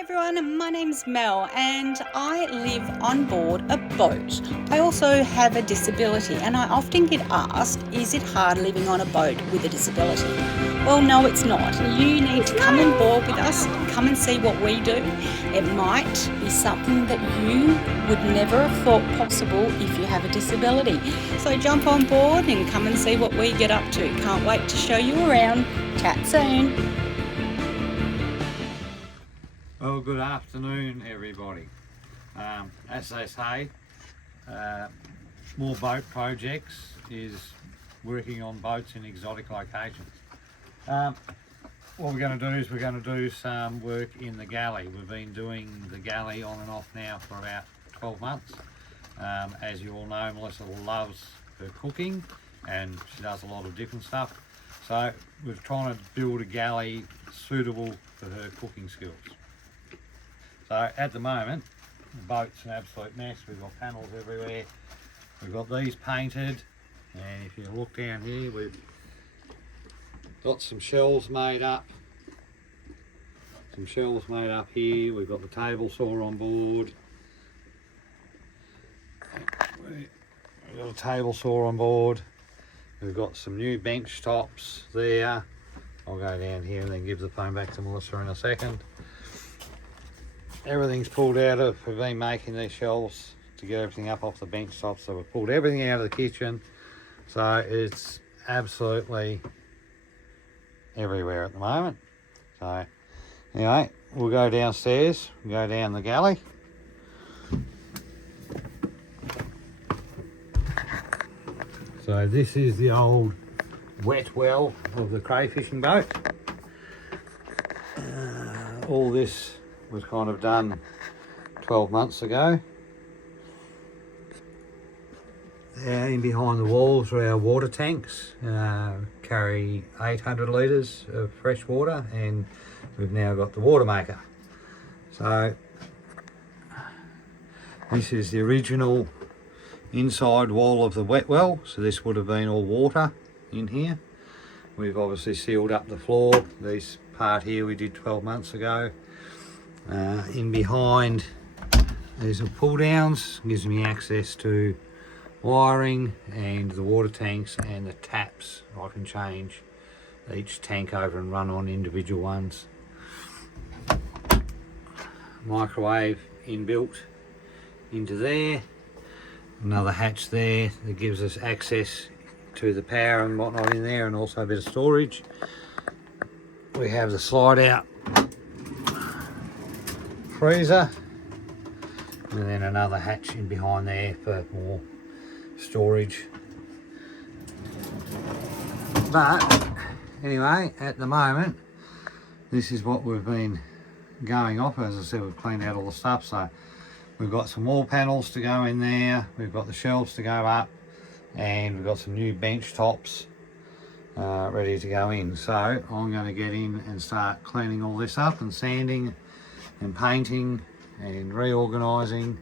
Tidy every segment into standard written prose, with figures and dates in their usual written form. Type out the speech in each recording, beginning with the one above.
Everyone, my name's Mel and I live on board a boat. I also have a disability and I often get asked, is it hard living on a boat with a disability? Well, no, it's not. You need to come on board with us, come and see what we do. It might be something that you would never have thought possible if you have a disability. So jump on board and come and see what we get up to. Can't wait to show you around. Chat soon. Well, good afternoon, everybody. As they say, Small Boat Projects is working on boats in exotic locations. What we're going to do is we're going to do some work in the Galley. We've been doing the Galley on and off now for about 12 months. As you all know, Melissa loves her cooking and she does a lot of different stuff. So we're trying to build a Galley suitable for her cooking skills. So at the moment, the boat's an absolute mess. We've got panels everywhere. We've got these painted, and if you look down here, we've got some shelves made up. Some shelves made up here. We've got the table saw on board. We've got a table saw on board. We've got some new bench tops there. I'll go down here and then give the phone back to Melissa in a second. Everything's pulled out of, we've been making these shelves to get everything up off the bench top, so we've pulled everything out of the kitchen, so it's absolutely everywhere at the moment. So anyway, we'll go downstairs, we'll go down the Galley. So this is the old wet well of the crayfishing boat. All this was kind of done 12 months ago. There in behind the walls are our water tanks, carry 800 litres of fresh water, and we've now got the water maker. So this is the original inside wall of the wet well, so this would have been all water in here. We've obviously sealed up the floor. This part here we did 12 months ago. In behind, these are pull downs, gives me access to wiring and the water tanks and the taps. I can change each tank over and run on individual ones. Microwave inbuilt into there. Another hatch there that gives us access to the power and whatnot in there, and also a bit of storage. We have the slide out freezer, and then another hatch in behind there for more storage. But anyway, at the moment, this is what we've been going off. As I said, we've cleaned out all the stuff, so we've got some wall panels to go in there, we've got the shelves to go up, and we've got some new bench tops ready to go in. So I'm going to get in and start cleaning all this up and sanding and painting and reorganising,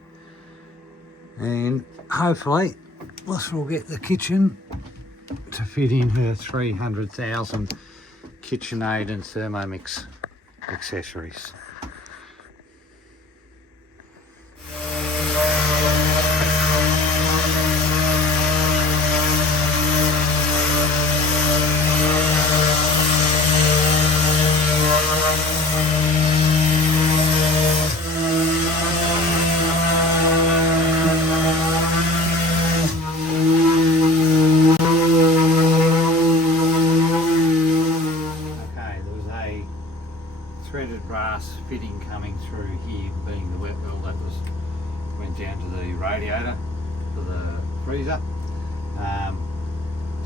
and hopefully this will get the kitchen to fit in her 300,000 KitchenAid and Thermomix accessories. Threaded brass fitting coming through here, being the wet well that went down to the radiator for the freezer.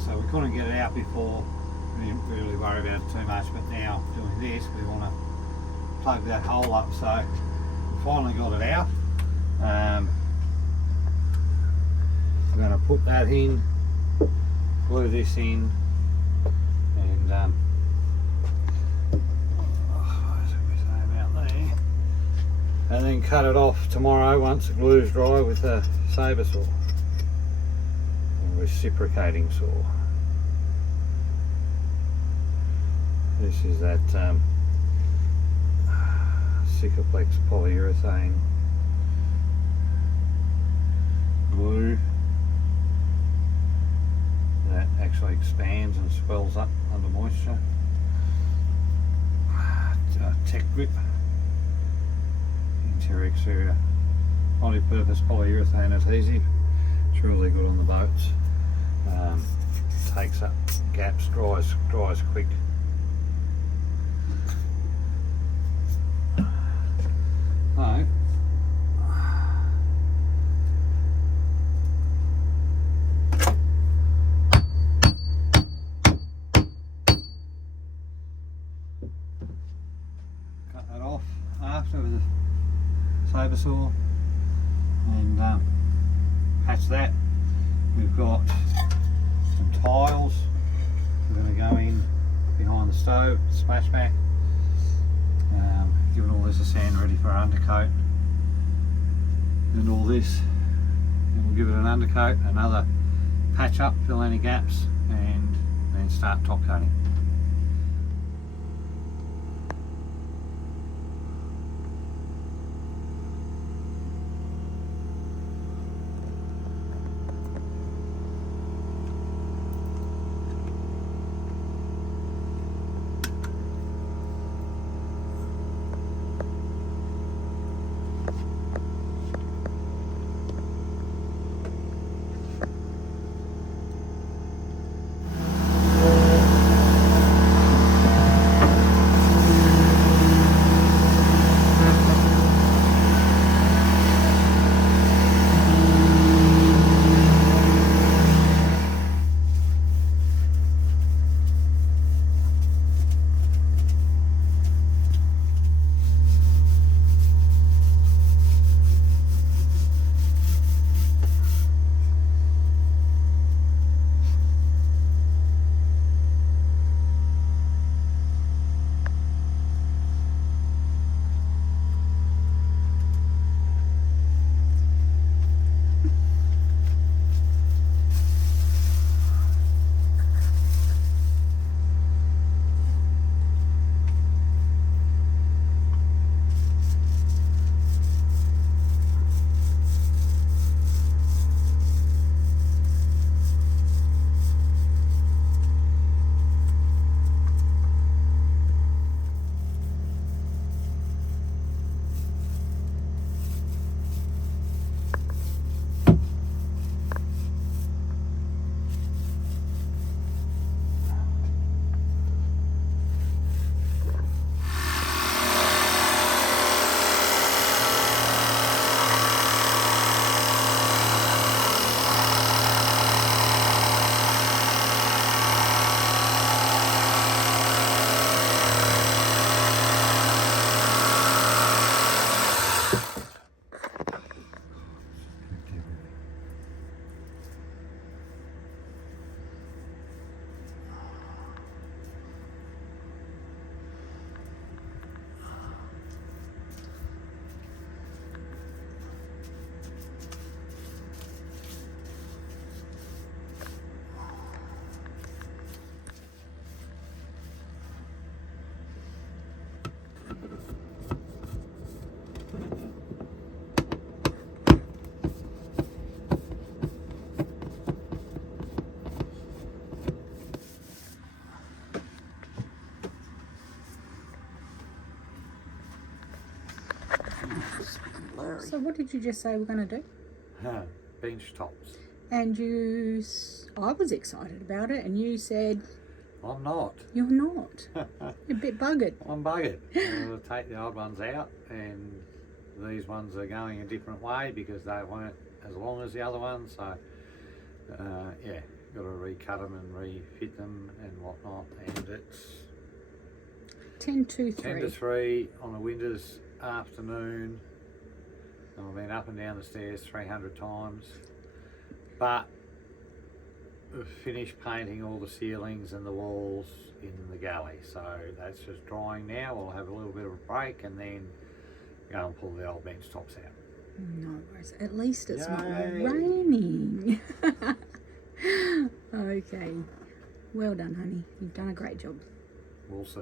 So we couldn't get it out before, we didn't really worry about it too much, but now doing this we want to plug that hole up, so we finally got it out. I'm going to put that in, glue this in, and and then cut it off tomorrow once the glue's dry with a sabre saw, or reciprocating saw. This is that Sikaflex polyurethane glue that actually expands and swells up under moisture. Tech grip, interior exterior multi-purpose polyurethane adhesive. It's really good on the boats. Takes up gaps, dries quick. So, cut that off after with a saber saw and patch that. We've got some tiles. We're going to go in behind the stove, splashback. Giving all this a sand ready for our undercoat. And all this, and we'll give it an undercoat, another patch up, fill any gaps, and then start top coating. So what did you just say we're going to do? Bench tops. And I was excited about it, and you said... I'm not. You're not. You're a bit buggered. I'm buggered. I'm going to take the old ones out, and these ones are going a different way because they weren't as long as the other ones. So, yeah, got to recut them and refit them and whatnot. And it's 10 to 3. 10 to 3 on a winter's afternoon. I've been up and down the stairs 300 times, but we've finished painting all the ceilings and the walls in the galley, so that's just drying now. We'll have a little bit of a break and then go and pull the old bench tops out. No worries. At least it's not Yay. raining. Okay. Well done, honey. You've done a great job. We'll see.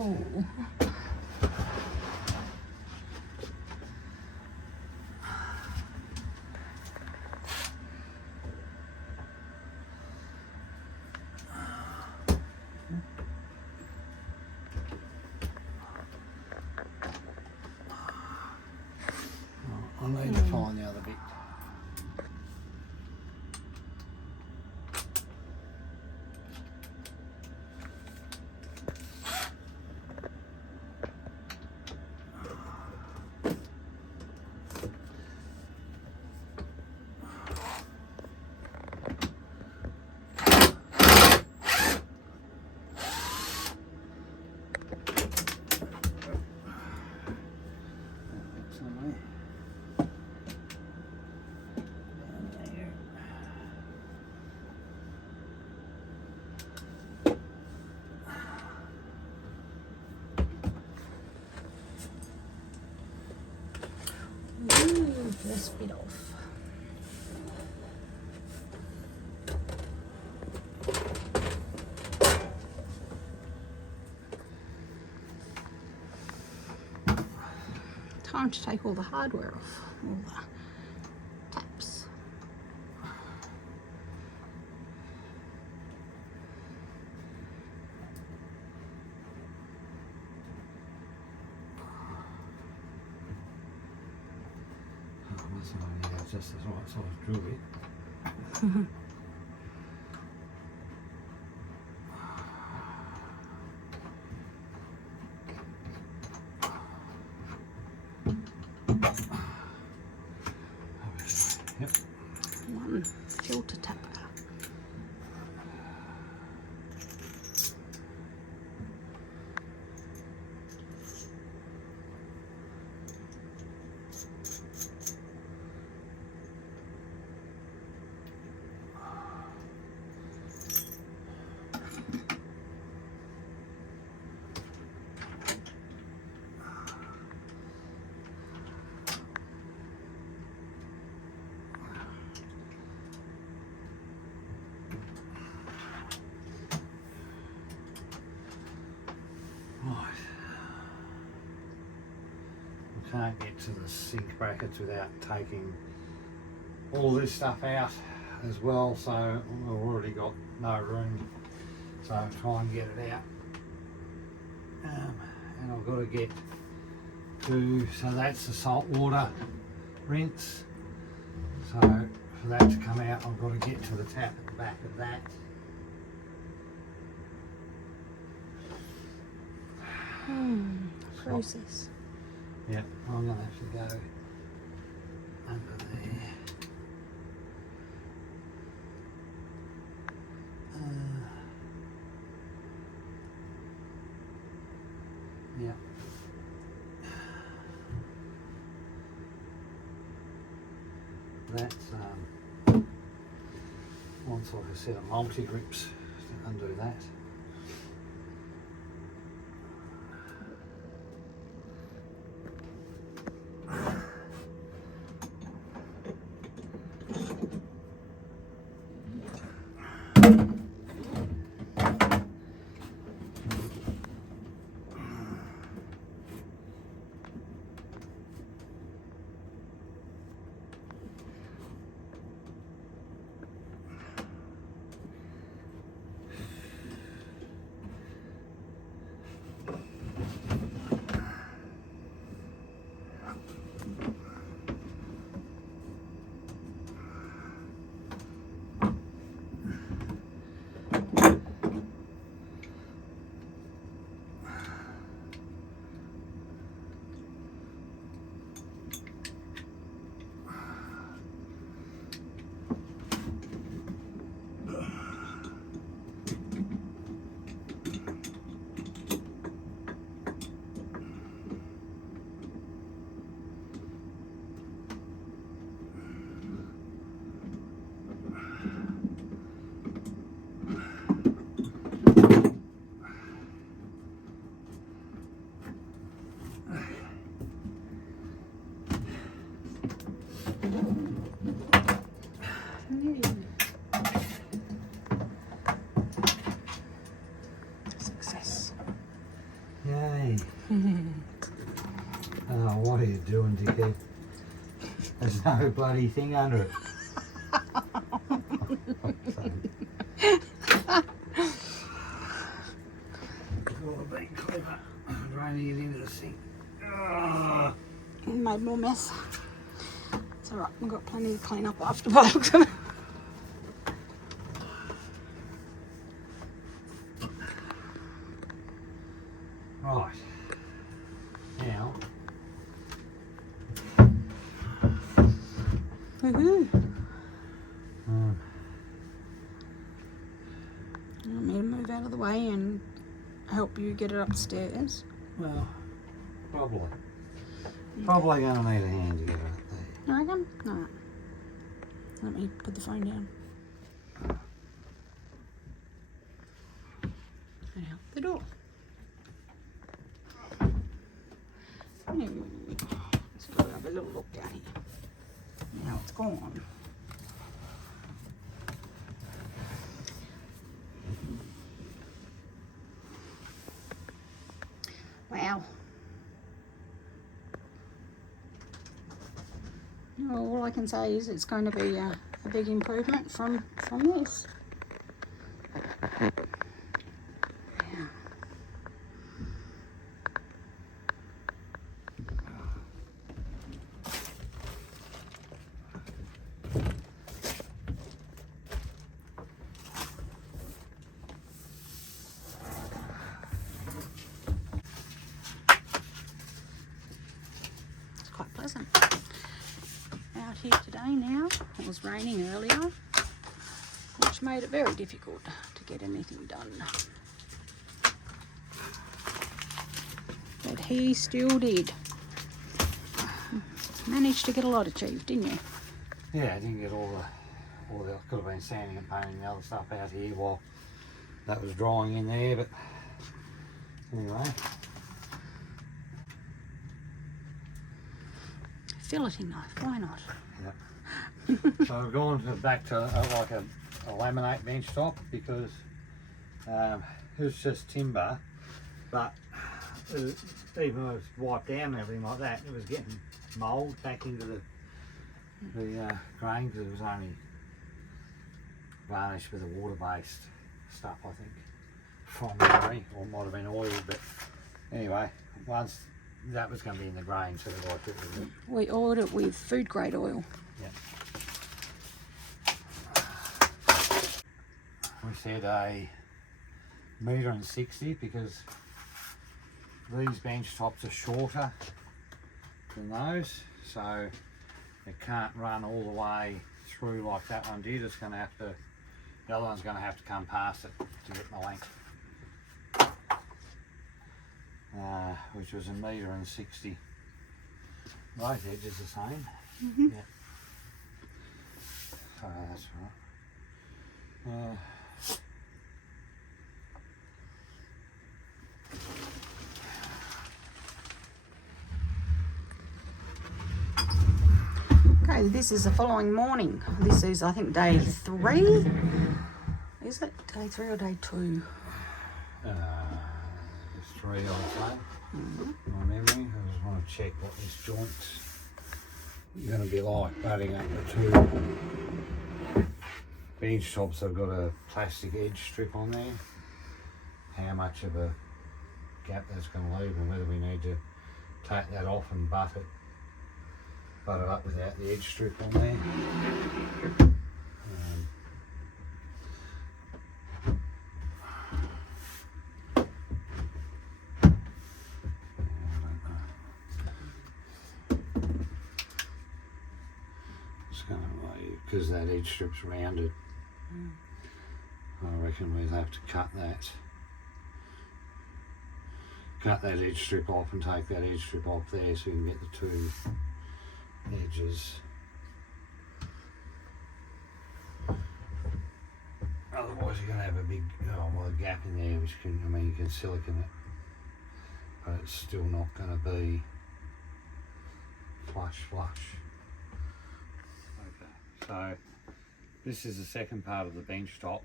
pull. I need to find the other bit. Move this bit off. Time to take all the hardware off, all the taps. Yeah, just as right size drill bit. Yep. One filter tapper. Right. I can't get to the sink brackets without taking all this stuff out as well, so we've already got no room, so I'll try and get it out. And I've got to get to, so that's the salt water rinse, so for that to come out I've got to get to the tap at the back of that. Process. Yep, I'm going to have to go under there. Yeah. That's wants like a set of multi grips to undo that. Success. Yay. Oh, what are you doing, dickhead? There's no bloody thing under it. I've been clever. Draining it into the sink. Oh. Made more mess. It's alright, we've got plenty to clean up after both. Right. Now. Woohoo! You want me to move out of the way and help you get it upstairs? Well, probably. Probably going to need a hand to get it up there. You reckon? No. Let me put the phone down. And out the door. Let's go have a little look down here. Now it's gone. Wow. Well, all I can say is it's going to be a big improvement from this. Yeah. It's quite pleasant out here today now. It was raining earlier, which made it very difficult to get anything done. But he still did. Managed to get a lot achieved, didn't you? Yeah, I didn't get all the, could have been sanding and painting the other stuff out here while that was drying in there, but anyway. Filleting knife, why not? Yep. So we've gone back to like a laminate bench top because it was just timber, but even though it was wiped down and everything like that, it was getting mould back into the grain because it was only varnished with a water-based stuff, I think, from memory, or it might have been oil, but anyway, once that was going to be in the grain, so we liked it with it. We oiled it with food grade oil. Yeah. We said a £1.60 because these bench tops are shorter than those, so it can't run all the way through like that one did. It's going to have to, the other one's going to have to come past it to get my length, which was £1.60. Both edges the same. Mm-hmm. Yeah. So that's right. Okay, this is the following morning. This is, I think, day 3. Is it day 3 or day 2? It's 3, I'd say. My memory. I just want to check what this joint's going to be like, butting up the two bench tops. I've got a plastic edge strip on there. How much of a gap that's going to leave, and whether we need to take that off and butt it up without the edge strip on there. Because that edge strip's rounded, I reckon we'll have to cut that edge strip off and take that edge strip off there so we can get the two edges. Otherwise you're going to have a big a gap in there, which can, I mean, you can silicone it, but it's still not going to be flush. Okay, so this is the second part of the bench top.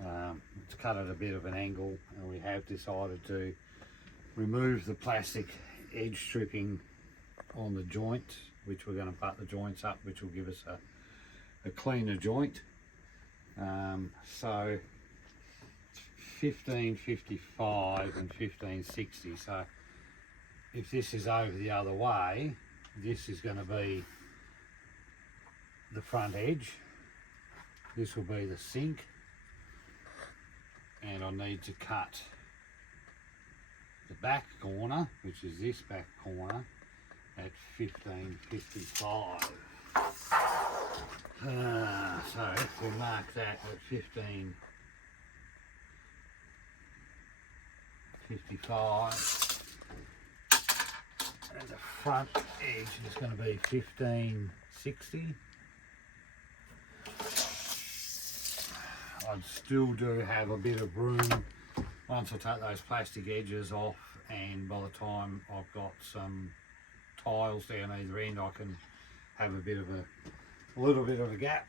It's cut at a bit of an angle, and we have decided to remove the plastic edge stripping on the joint, which we're going to butt the joints up, which will give us a cleaner joint. So 1555 and 1560. So if this is over the other way, this is going to be the front edge. This will be the sink, and I need to cut the back corner, which is this back corner, at 1555. So if we mark that at 1555, and the front edge is going to be 1560. I still do have a bit of room once I take those plastic edges off, and by the time I've got some tiles down either end, I can have a little bit of a gap,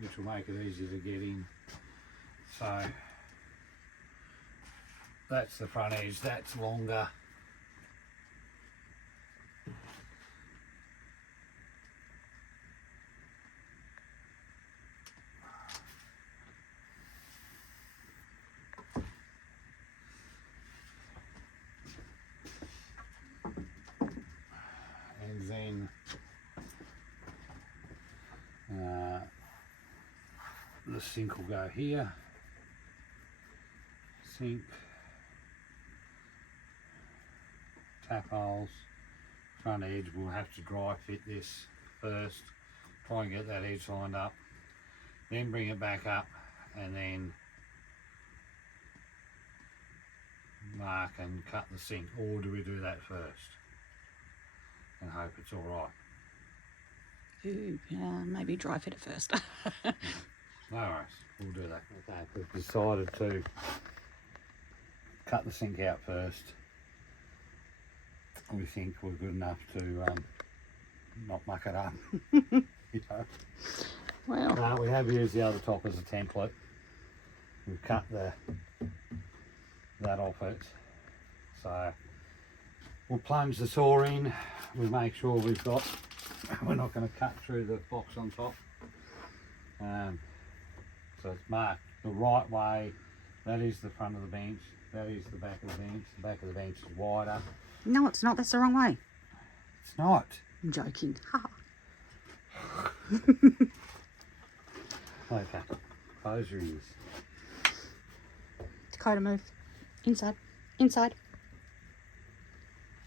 which will make it easier to get in. So that's the front edge, that's longer. And then the sink will go here. Sink, tap holes, front edge. We'll have to dry fit this first, try and get that edge lined up, then bring it back up, and then mark and cut the sink. Or do we do that first and hope it's all right? Ooh, maybe dry fit it first. No worries, we'll do that. Okay, we've decided to cut the sink out first. We think we're good enough to not muck it up. You know. Well, We have used the other top as a template. We've cut that off it. So we'll plunge the saw in. We'll make sure we're not going to cut through the box on top. So it's marked the right way. That is the front of the bench. That is the back of the bench. The back of the bench is wider. no, it's not. That's the wrong way. It's not. I'm joking. Ha. Okay. Close your ears. Dakota, move. Inside. Inside.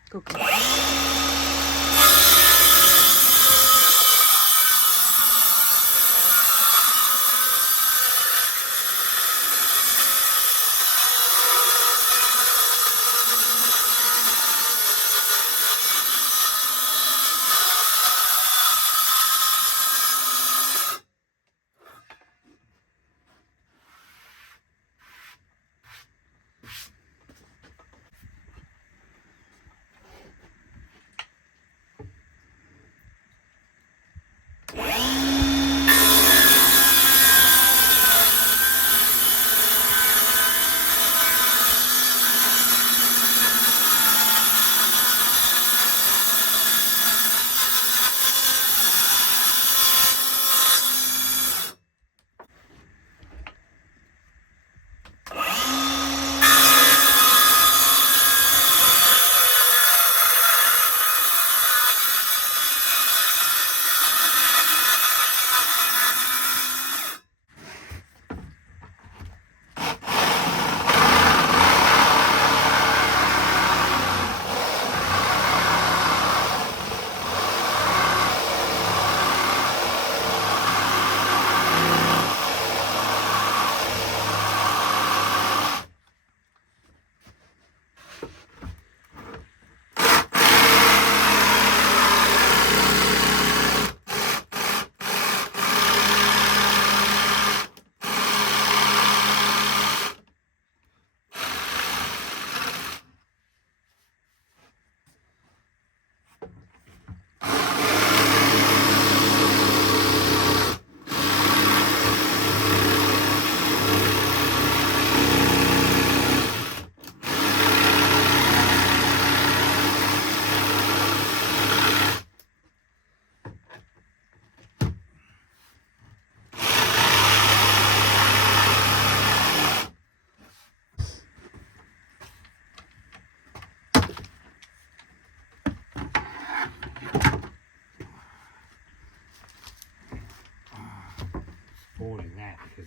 Good girl.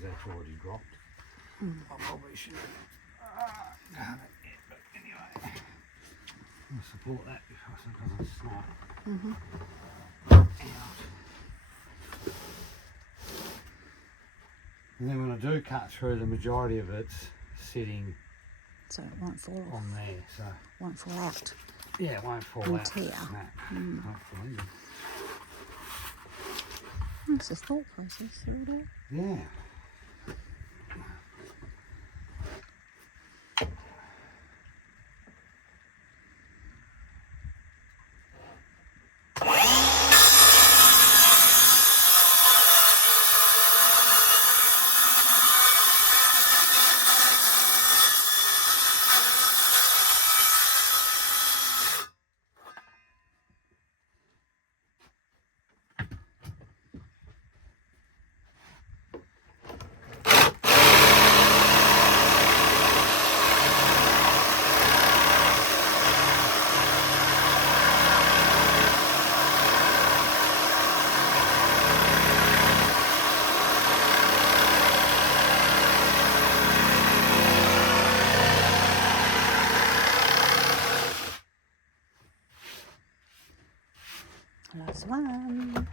because that's already dropped. I probably should have done it yet, but anyway. I'll support that because it doesn't snap out. And then when I do cut through, the majority of it's sitting So it won't fall off. on there, so Won't fall out. yeah, it won't fall And out. tear. Snap, hopefully. That's a thought process through there. Yeah. Last one.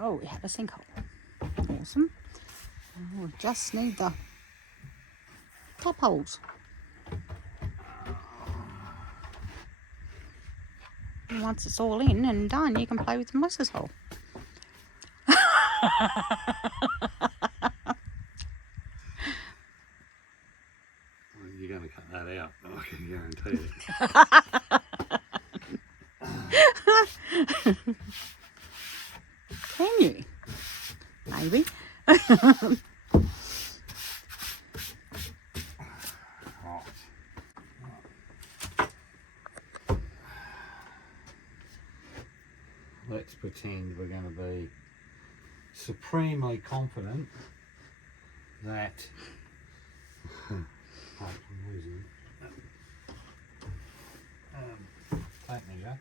Oh, we have a sinkhole. Awesome. We'll just need the top holes. And once it's all in and done, you can play with the Moses hole. You're going to cut that out, I can guarantee it. Can you? Maybe. Right. Let's pretend we're going to be supremely confident that I'm losing tape measure.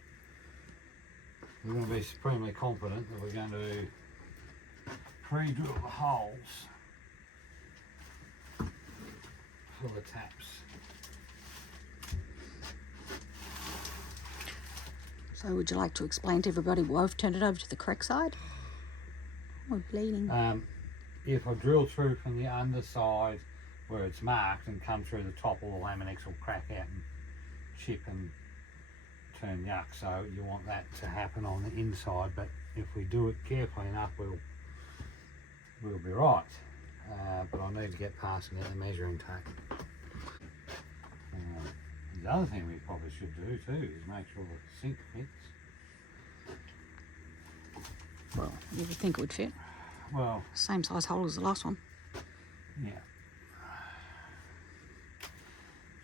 We're going to be supremely confident that we're going to pre-drill the holes for the taps. So would you like to explain to everybody why we've turned it over to the correct side? We're bleeding. If I drill through from the underside where it's marked and come through the top, all the laminates will crack out and chip and turn yuck. So you want that to happen on the inside, but if we do it carefully enough, we'll be right. But I need to get past and get the measuring tape. The other thing we probably should do too is make sure the sink fits. Well, you would think it would fit. Well, Same size hole as the last one. yeah.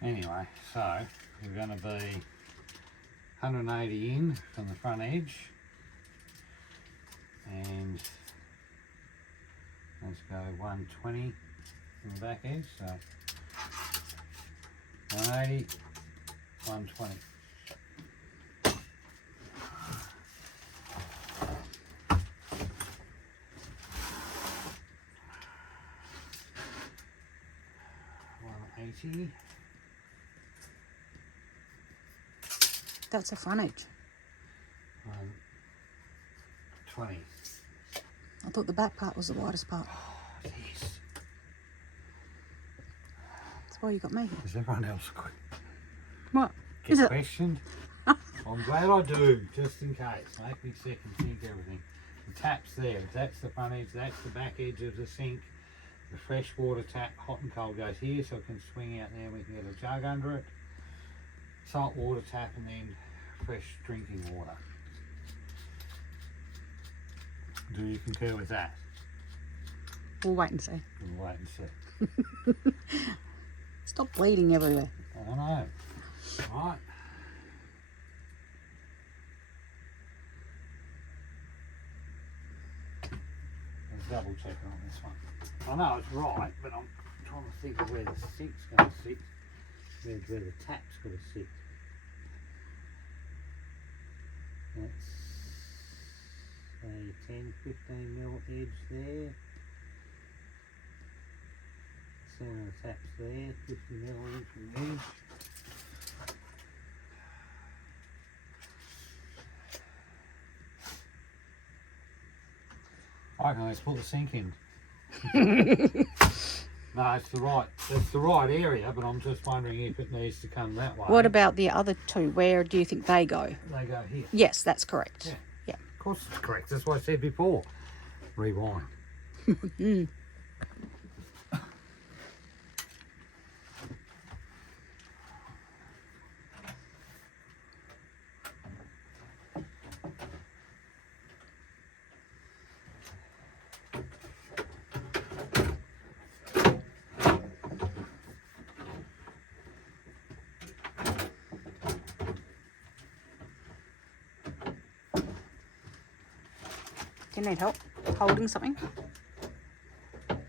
Anyway, so we're going to be 180 in from the front edge, and let's go 120 from the back edge. So 180, 120. That's the front edge. 120. I thought the back part was the widest part. Oh, it is. That's why you got me here. Does everyone else quick What? get Is it? questioned? I'm glad I do, just in case. Make me second think everything. The tap's there. That's the front edge. That's the back edge of the sink. The fresh water tap, hot and cold, goes here, so it can swing out there and we can get a jug under it. Salt water tap, and then fresh drinking water. Do you concur with that? We'll wait and see. We'll wait and see. Stop bleeding everywhere. I don't know. Right. Let's double check on this one. I know it's right, but I'm trying to think of where the sink's going to sit. Where the tap's going to sit. That's a 10-15 mil edge there. Centre of the tap's there, 50 mil in from edge. I reckon let's put the sink in. No, it's the right area, but I'm just wondering if it needs to come that way. What about the other two? Where do you think they go? They go here. Yes, that's correct. Yeah. Yeah. Of course it's correct. That's what I said before. Rewind. Do you need help holding something? Okay,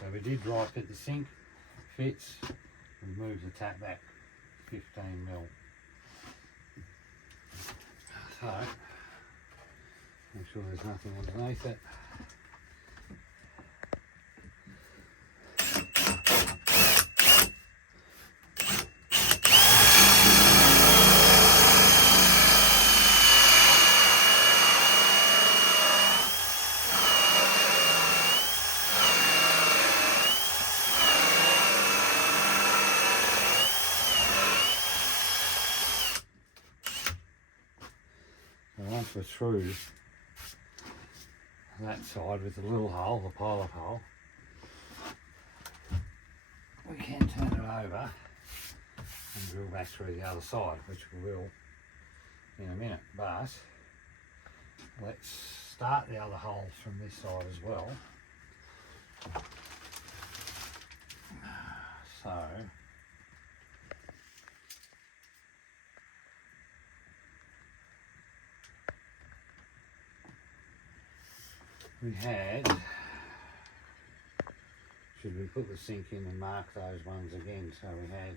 so we did right that the sink fits. We move the tap back 15 mil. So, make sure there's nothing underneath it. So once we're through that side with the little hole, the pilot hole, we can turn it over and drill back through the other side, which we will in a minute. But let's start the other holes from this side as well. So we had, should we put the sink in and mark those ones again? So we had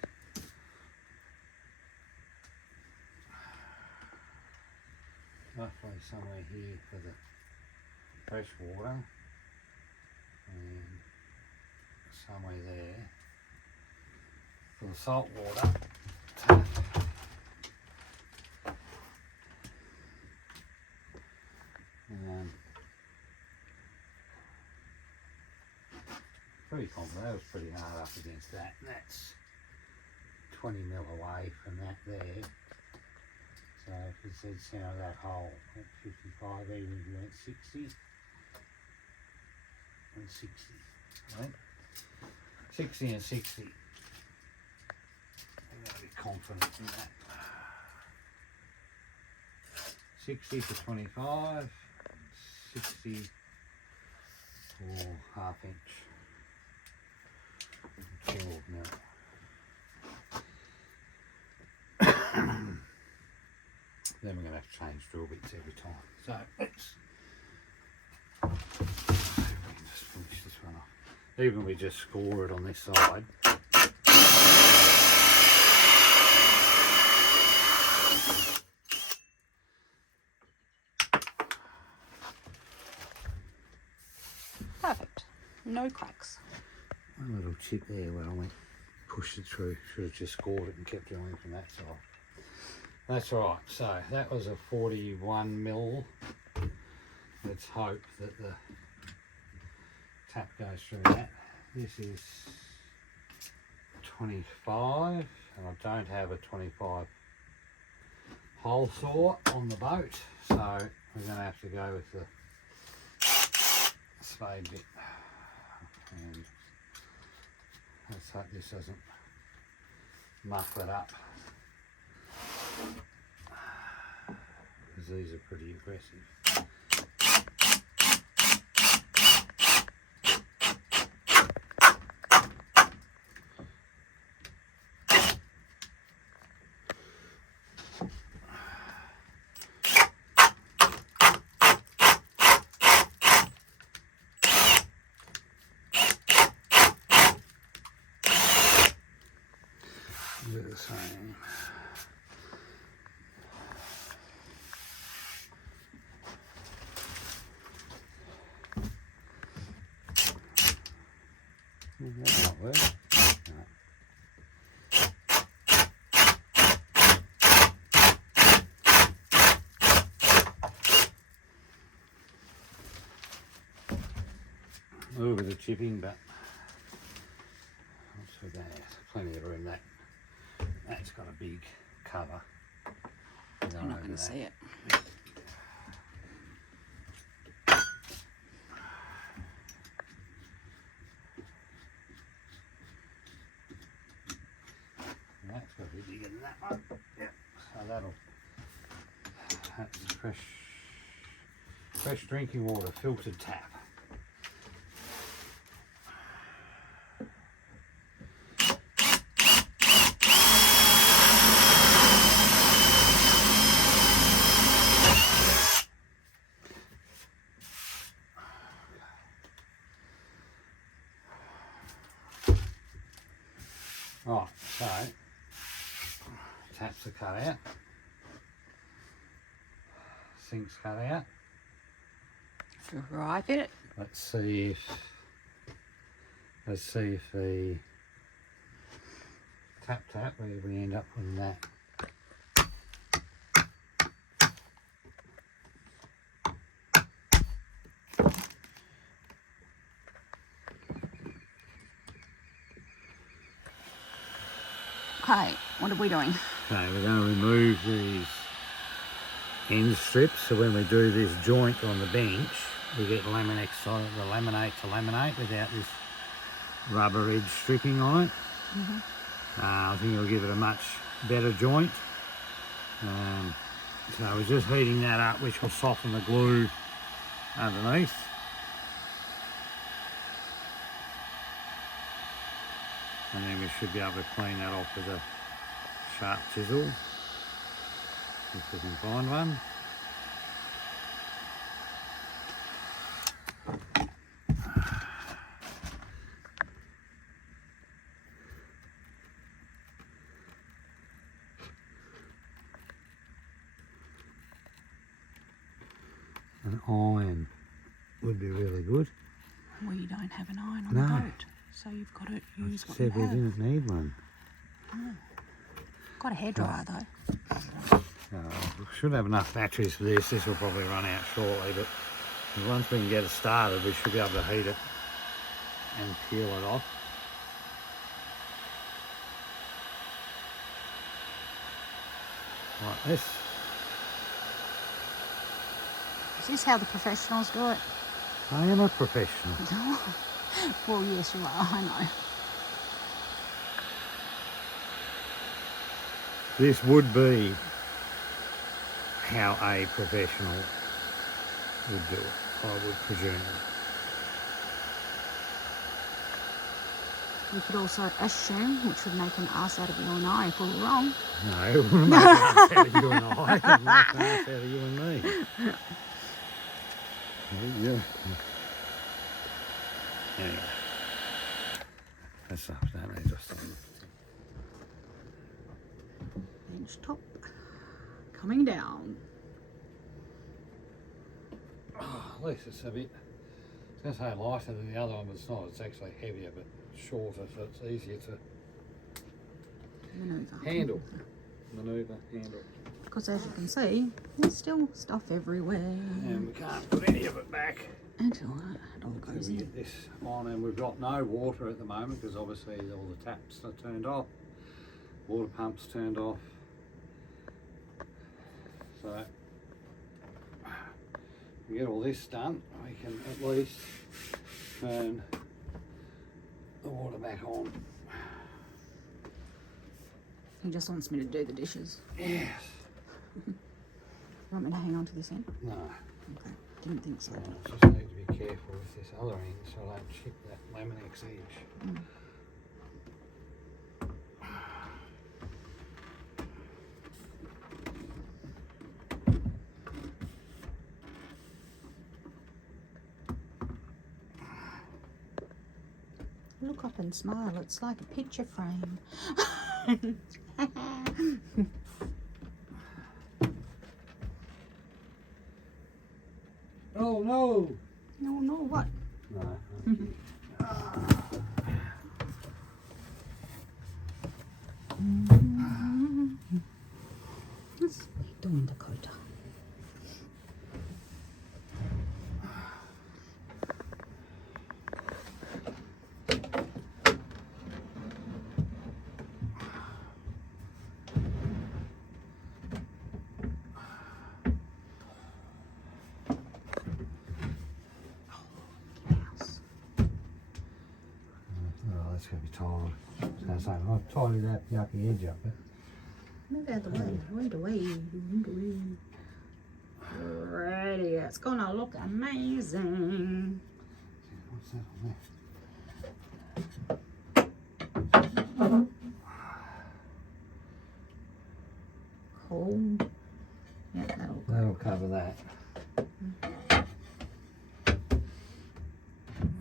roughly somewhere here for the fresh water and somewhere there for the salt water tap. Pretty confident, that was pretty hard up against that, and that's 20 mil away from that there. So if it said centre of that hole at 55, even if you went 60, and 60, right? 60 and 60. I'm going to be confident in that. 60 for 25, 60 for half inch. 12 mil. Then we're going to have to change drill bits every time. So let's just finish this one off. Even if we just score it on this side. Perfect. No cracks. One little chip there where I went, pushed it through. Should have just scored it and kept drilling from that side. That's right. So that was a 41 mil. Let's hope that the tap goes through that. This is 25, and I don't have a 25 hole saw on the boat, so we're going to have to go with the spade bit. And let's hope this doesn't muck it up, because these are pretty aggressive. Do the same. That might work. No. A little bit of chipping, but not too bad. Plenty of room. That's got a big cover. I'm not going to see it. That's got to be bigger than that one. Yep. So that's fresh drinking water, filtered tap. Right, so taps are cut out, sink's cut out. Right it. Let's see if the tap where we end up putting that. Okay, what are we doing? Okay, we're going to remove these end strips, so when we do this joint on the bench, we get laminate to laminate without this rubber edge stripping on it. I think it'll give it a much better joint. So we're just heating that up, which will soften the glue underneath. And then we should be able to clean that off with a sharp chisel, if we can find one. An iron would be really good. Well, you don't have an iron on No. the boat, so you've got to use what you Said we have. didn't need one. Got a hairdryer though. We should have enough batteries for this. This will probably run out shortly, but once we can get it started, we should be able to heat it and peel it off. Like this. Is this how the professionals do it? I am a professional. Well, yes, you are, I know. This would be how a professional would do it, I would presume. We could also assume, which would make an ass out of you and I if we were wrong. No, it wouldn't make an ass out of you and I. It would make an ass out of you and me. Yeah. Anyway, that's enough, don't we? Just Bench top coming down. at least it's a bit, I was going to say lighter than the other one, but it's not. It's actually heavier, but shorter, so it's easier to Manoeuvre. manoeuvre, handle. Because as you can see, there's still stuff everywhere. And we can't put any of it back. Until it all goes We in. get this on, and we've got no water at the moment because obviously all the taps are turned off, water pumps turned off. So we get all this done, we can at least turn the water back on. He just wants me to do the dishes. Yes. want me to hang on to this end? No. Okay, didn't think so. I just need to be careful with this other end so I don't chip that Laminex edge. Mm. Look up and smile, it's like a picture frame. Oh no! No, what? No. What are you doing, Dakota? Oh, that's going to be tired. So I've tidied that yucky edge up. Move out the way, wind away, wind away. Righty, it's gonna look amazing. What's that on there? Cold. Yeah, That'll cover that.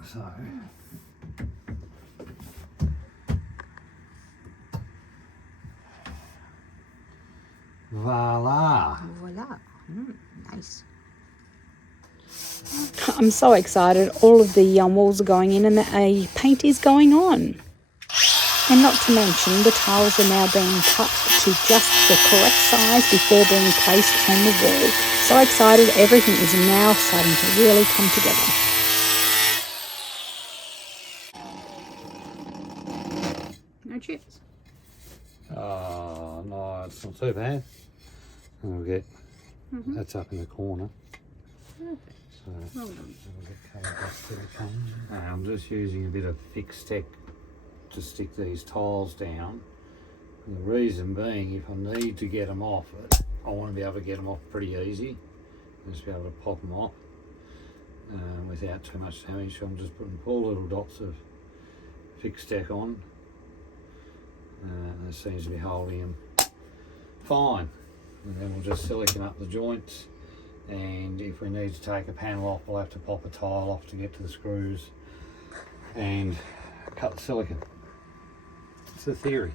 So. Voila! Voila. Nice. I'm so excited. All of the walls are going in and the paint is going on. And not to mention, the tiles are now being cut to just the correct size before being placed on the wall. So excited. Everything is now starting to really come together. No chips. Oh, no, it's not too bad. And we'll get, that's up in the corner. Perfect. So Well done. we'll get covered by silicone. I'm just using a bit of thick stick to stick these tiles down. And the reason being, if I need to get them off it, I want to be able to get them off pretty easy. Just be able to pop them off without too much damage. So I'm just putting 4 little dots of thick stick on. It seems to be holding them fine. And then we'll just silicone up the joints, and if we need to take a panel off, we'll have to pop a tile off to get to the screws and cut the silicone. It's the theory.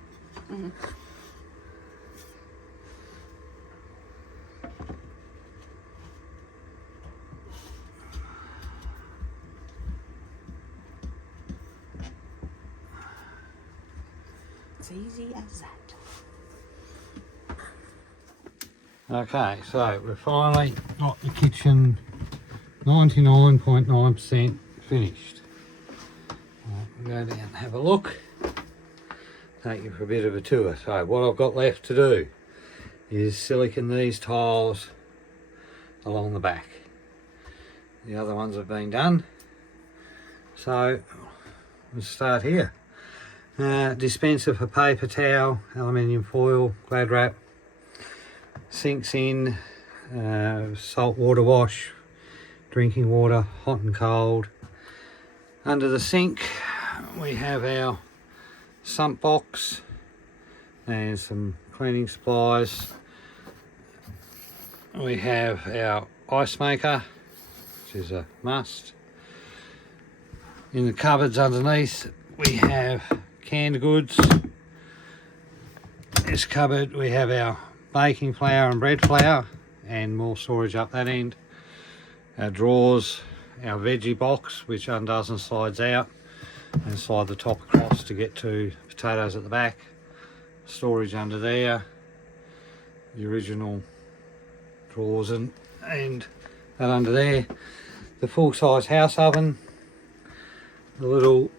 It's easy as that. Okay, so we've finally got the kitchen 99.9% finished. We'll go down and have a look. Take you for a bit of a tour. So what I've got left to do is silicone these tiles along the back. The other ones have been done. So we'll start here. Dispenser for paper towel, aluminium foil, glad wrap. Sinks in, salt water wash, drinking water, hot and cold. Under the sink we have our sump box and some cleaning supplies. We have our ice maker, which is a must. In the cupboards underneath we have canned goods. This cupboard we have our baking flour and bread flour and more storage up that end. Our drawers, our veggie box which undoes and slides out, and slide the top across to get to potatoes at the back. Storage under there, the original drawers and that under there. The full size house oven, the little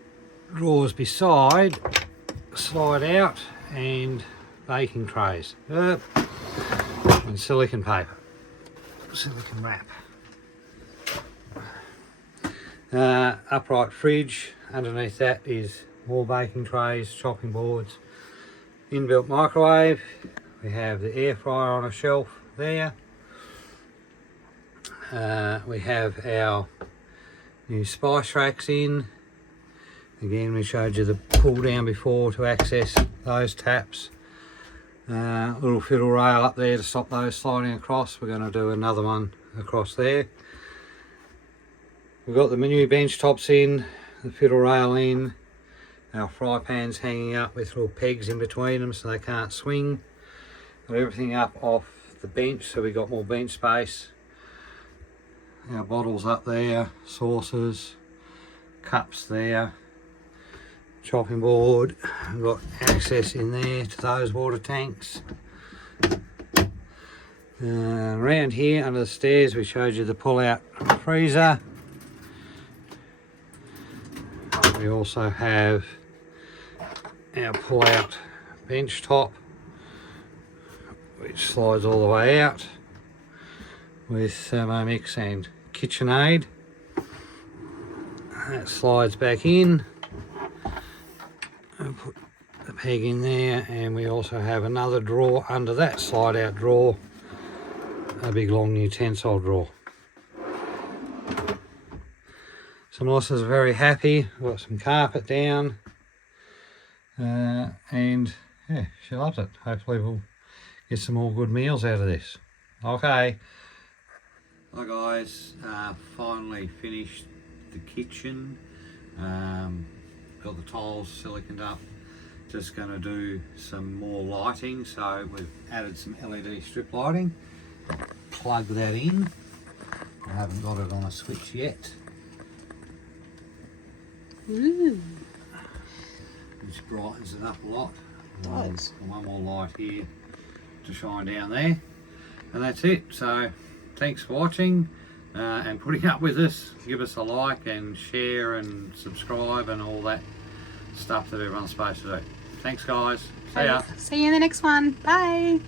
drawers beside slide out, and baking trays and silicone paper, silicone wrap. Upright fridge, underneath that is more baking trays, chopping boards, inbuilt microwave. We have the air fryer on a shelf there. we have our new spice racks in. Again, we showed you the pull down before to access those taps. Little fiddle rail up there to stop those sliding across. We're going to do another one across there. We've got the new bench tops in, the fiddle rail in, our fry pans hanging up with little pegs in between them so they can't swing. Got everything up off the bench so we got more bench space. Our bottles up there, saucers, cups there, chopping board. We've got access in there to those water tanks. Around here under the stairs we showed you the pull out freezer. We also have our pull out bench top, which slides all the way out with Thermomix and KitchenAid. That slides back in. I'll put the peg in there, and we also have another drawer under that slide out drawer, a big long utensil drawer. So Melissa's very happy. We've got some carpet down, and yeah, she loves it. Hopefully we'll get some more good meals out of this. Okay. Hi guys, finally finished the kitchen. Got the tiles siliconed up. Just going to do some more lighting. So we've added some LED strip lighting. Plug that in. I haven't got it on a switch yet. Ooh. Which brightens it up a lot. Does. One more light here to shine down there. And that's it. So thanks for watching and putting up with us. Give us a like and share and subscribe and all that stuff that everyone's supposed to do. Thanks guys. See ya. See you in the next one. Bye.